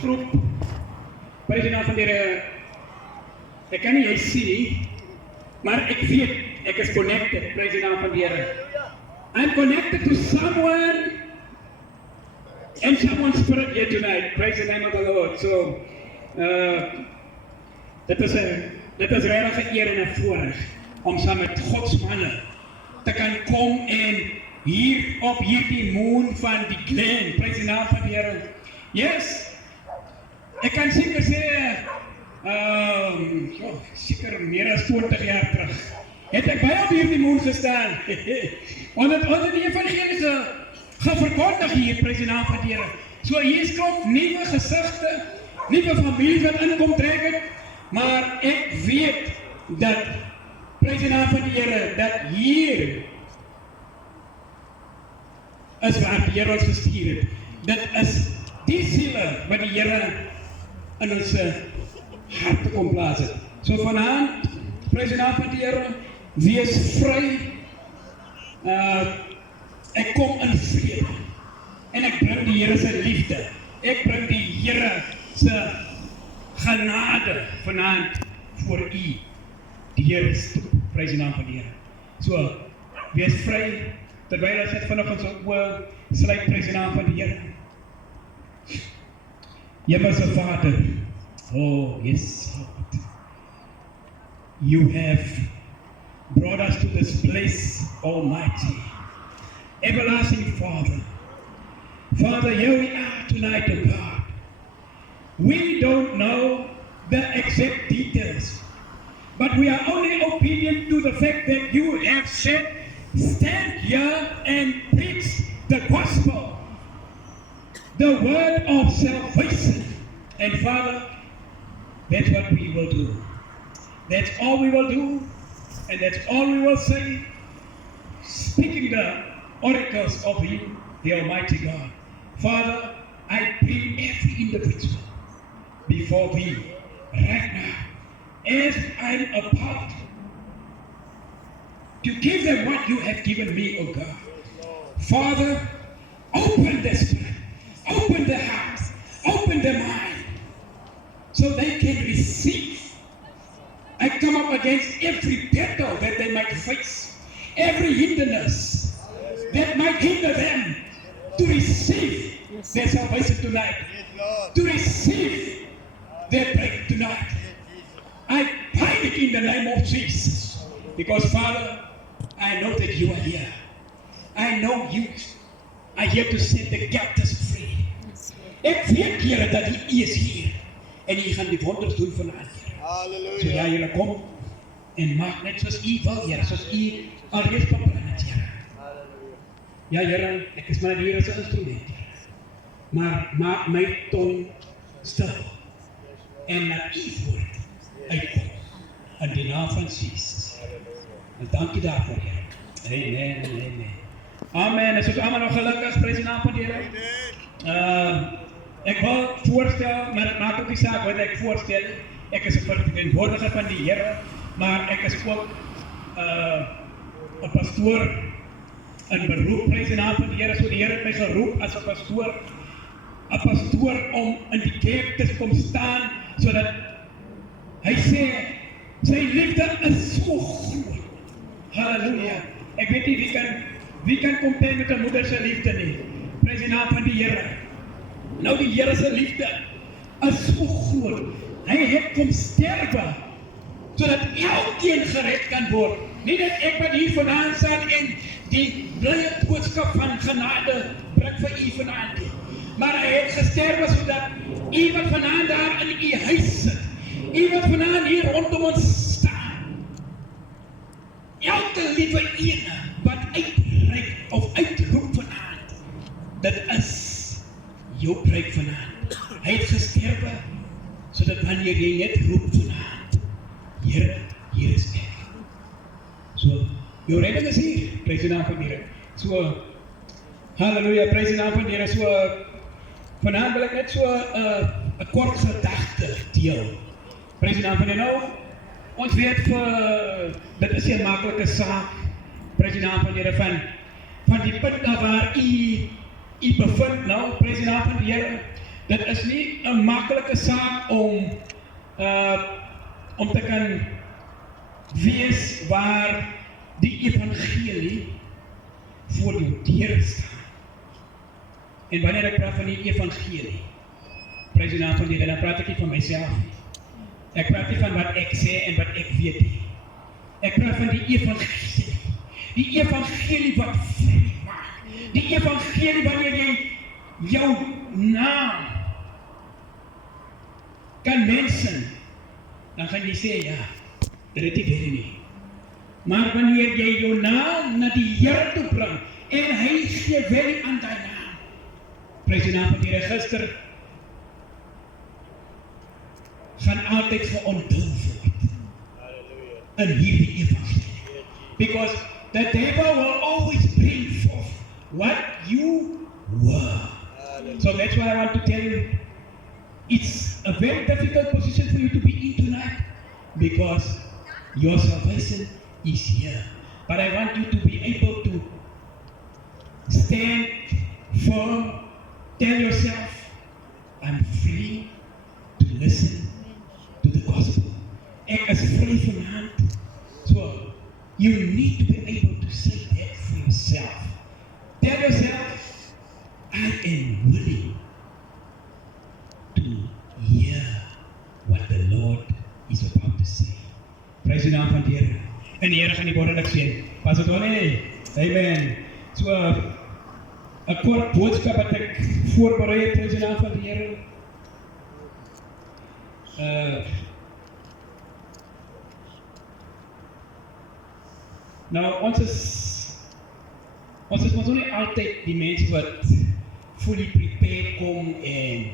groep, president van die, ek kan nie jy sien nie, maar ek weet, ek is connected, president van die Here. I'm connected to someone and someone's spirit here tonight. Praise the name of the Lord. So, dit is regtig 'n eer en 'n voorreg om saam met Gods manne te kan kom en hier op hierdie moon van die Glen, praise the naam van die Here. Yes, ek kan seker sê, seker meer as 20 jaar terug, het ek baie op hierdie moon gestaan, onder die evangelie geverkondig hier, praise the naam van die Here. So hier is klop nuwe gesigte, nuwe families wat inkom trek het, maar ek weet dat, praise the naam van die Here, dat hier is waar die Here ons gestuur het. Dit is die siele wat die Here in ons harte kom plaas het. So vanavond, praise the naam van die Here, wees vry. Ek kom in vrede. En ek bring die Here se liefde. Ek bring die Here se genade vanavond voor u. Die Here is, praise die naam van die Here. So, wees vry, terwyl ons het vanoggend ons oë sluit, praise die naam van die Here. Hemelse Vader, oh yes, Lord. You have brought us to this place, Almighty, everlasting Father. Father, here we are tonight, oh God. We don't know the exact details, but we are only obedient to the fact that you have said, stand here and preach the gospel, the word of salvation. And Father, that's what we will do. That's all we will do, and that's all we will say, speaking the oracles of you, the Almighty God. Father, I bring every individual before thee right now, as I'm about to give them what you have given me, O God. Father, open the spirit, open the heart, open the mind, so they can receive. I come up against every battle that they might face, every hindrance that might hinder them to receive their salvation tonight, to receive their break tonight. I bind it in the name of Jesus, because Father, I know that you are here. I know you are here to set the captives free. Ek weet, Here, dat U is hier en U gaan die wonders doen vanaand, Here. Halleluja. So ja, Here, kom en maak net soos U wil, Here, soos U alreeds beplan het, Here. Ja, Here, ek is maar hier as 'n instrument, Here. Maar maak my tong stil en laat U woord uitkom in die naam van Jesus. En dankie daarvoor, Here. Amen, amen. Amen. Is ons allemaal nog gelukkig, prijs die naam van die Here. Ek wil voorstel, maar het maakt ook die saak wat ek voorstel. Ek is 'n verteenwoordiger van die Here, maar ek is ook 'n pastoor in beroep, prijs die naam van die Here. So die Here het my geroep as 'n pastoor om in die kerk te kom staan, sodat hy sê, sy liefde is so groot. Halleluja. Ek weet nie wie kan compare met 'n moeder se liefde nie. Prys die naam van die Here. Nou die Here se liefde is so groot. Hy het kom sterwe sodat elkeen gered kan word. Nie dat ek wat hier vandaan staan en die blye boodskap van genade bring vir u vanaand nie. Maar hy het gesterwe sodat u wat vanaand daar in u huis sit, u wat vanaand hier rondom ons staan, elke liewe ene wat uitreik of uitroep vanaand, dit is jou preek vanaand. Hy het gesterwe sodat wanneer jy net roep vanaand, Here, hier is ek. So, jou redding is hier, prys die naam van die Here. So, halleluja, prys die naam van die Here. So, vanaand wil ek net so 'n kort gedagte deel. Prys die naam van die Here. Nou, ons weet dit is 'n maklike saak, prys die naam van die Here, van die punt waar u bevind nou, prys die naam van die Here. Dit is nie 'n maklike saak om te kan wees waar die evangelie voor jou deur staan. En wanneer ek praat van die evangelie, prys die naam van die Here, dan praat ek nie van myself nie. Ek praat nie van wat ek sê en wat ek weet nie. Ek praat van die evangelie. Die evangelie wat vry maak. Die evangelie wanneer jy jou naam kan mensen, dan gaan jy sê, ja, dit het nie weet nie. Maar wanneer jy jou naam na die Here toe bring, en hy gee wel aan die naam. Prys die naam van die Here. Gister gaan altyd geonthul word in hierdie evangelie. Because the devil will always bring forth what you were. So that's why I want to tell you, it's a very difficult position for you to be in tonight, because your salvation is here. But I want you to be able to stand firm, tell yourself, I'm free to listen to the gospel. Ek is vry vanaand. So, you need to be able to say that for yourself. Tell yourself, I am willing to hear what the Lord is about to say. Prys die naam van die Here. En die Here gaan die wonderlik seën. Pas dit aan nie. Amen. So 'n kort boodskap wat ek voorberei het, prys die naam van die Here. Nou ons is mos nie altyd die mense wat fully prepared kom en